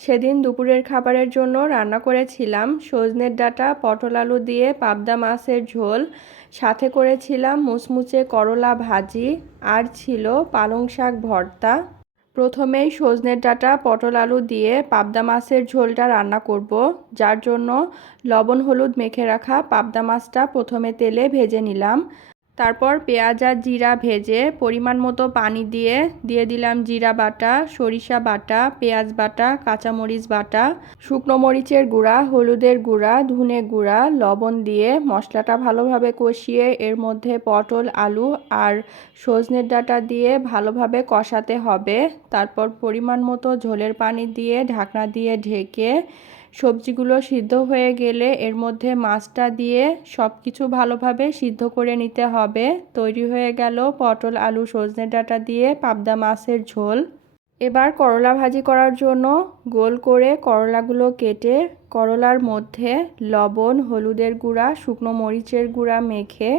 সেদিন দুপুরের খাবারের জন্য রান্না করেছিলাম সজনের ডাঁটা পটল আলু দিয়ে পাবদা মাছের ঝোল, সাথে করেছিলাম মুচমুচে করলা ভাজি, আর ছিল পালং শাক ভর্তা। প্রথমেই সজনের ডাঁটা পটল আলু দিয়ে পাবদা মাছের ঝোলটা রান্না করব, যার জন্য লবণ হলুদ মেখে রাখা পাবদা মাছটা প্রথমে তেলে ভেজে নিলাম। তারপর পেঁয়াজ আর জিরা ভেজে পরিমাণ মতো পানি দিয়ে দিয়ে দিলাম জিরা বাটা, সরিষা বাটা, পেঁয়াজ বাটা, কাঁচামরিচ বাটা, শুকনো মরিচের গুঁড়া, হলুদের গুঁড়া, ধনে গুঁড়া, লবণ দিয়ে মশলাটা ভালোভাবে কষিয়ে এর মধ্যে পটল আলু আর সজনের ডাঁটা দিয়ে ভালোভাবে কষাতে হবে। তারপর পরিমাণ মতো ঝোলের পানি দিয়ে ঢাকনা দিয়ে ঢেকে সবজিগুলো সিদ্ধ হয়ে গেলে এর মধ্যে মাছটা দিয়ে সব কিছু ভালোভাবে সিদ্ধ করে নিতে হবে। তৈরি হয়ে গেল পটল আলু সজনে ডাঁটা দিয়ে পাবদা মাছের ঝোল। এবার করলা ভাজি করার জন্য গোল করে করলাগুলো কেটে করলার মধ্যে লবণ, হলুদের গুঁড়া, শুকনো মরিচের গুঁড়া মেখে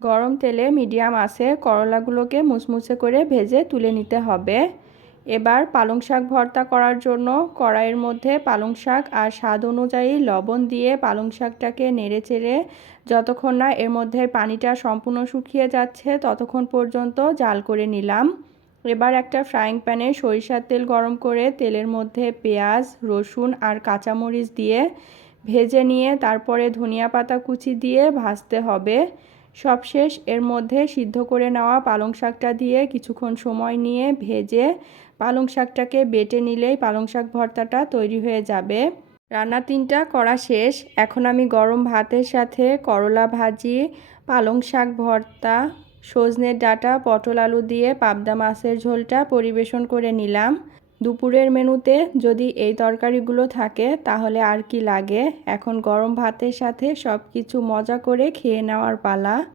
গরম তেলে মিডিয়াম আঁচে করলাগুলোকে মুচমুচে করে ভেজে তুলে নিতে হবে। এবার পালং শাক ভর্তা করার জন্য কড়াইয়ের মধ্যে পালং শাক আর স্বাদ অনুযায়ী লবণ দিয়ে পালং শাকটাকে নেড়েচেড়ে যতক্ষণ না এর মধ্যে পানিটা সম্পূর্ণ শুকিয়ে যাচ্ছে ততক্ষণ পর্যন্ত জাল করে নিলাম। এবার একটা ফ্রাইং প্যানে সরিষার তেল গরম করে তেলের মধ্যে পেঁয়াজ, রসুন আর কাঁচামরিচ দিয়ে ভেজে নিয়ে তারপরে ধনিয়া পাতা কুচি দিয়ে ভাজতে হবে। সবশেষ এর মধ্যে সিদ্ধ করে নেওয়া পালং শাকটা দিয়ে কিছুক্ষণ সময় নিয়ে ভেজে পালং শাকটাকে বেটে নিলেই পালং শাক ভর্তাটা তৈরি হয়ে যাবে। রান্না 3টা করা শেষ। এখন আমি গরম ভাতের সাথে করলা ভাজি, পালং শাক ভর্তা, সজনের ডাঁটা পটল আলু দিয়ে পাবদা মাছের ঝোলটা পরিবেশন করে নিলাম। দুপুরের মেনুতে যদি এই তরকারিগুলো থাকে তাহলে আর কি লাগে। এখন গরম ভাতের সাথে সব কিছু মজা করে খেয়ে নেওয়ার পালা।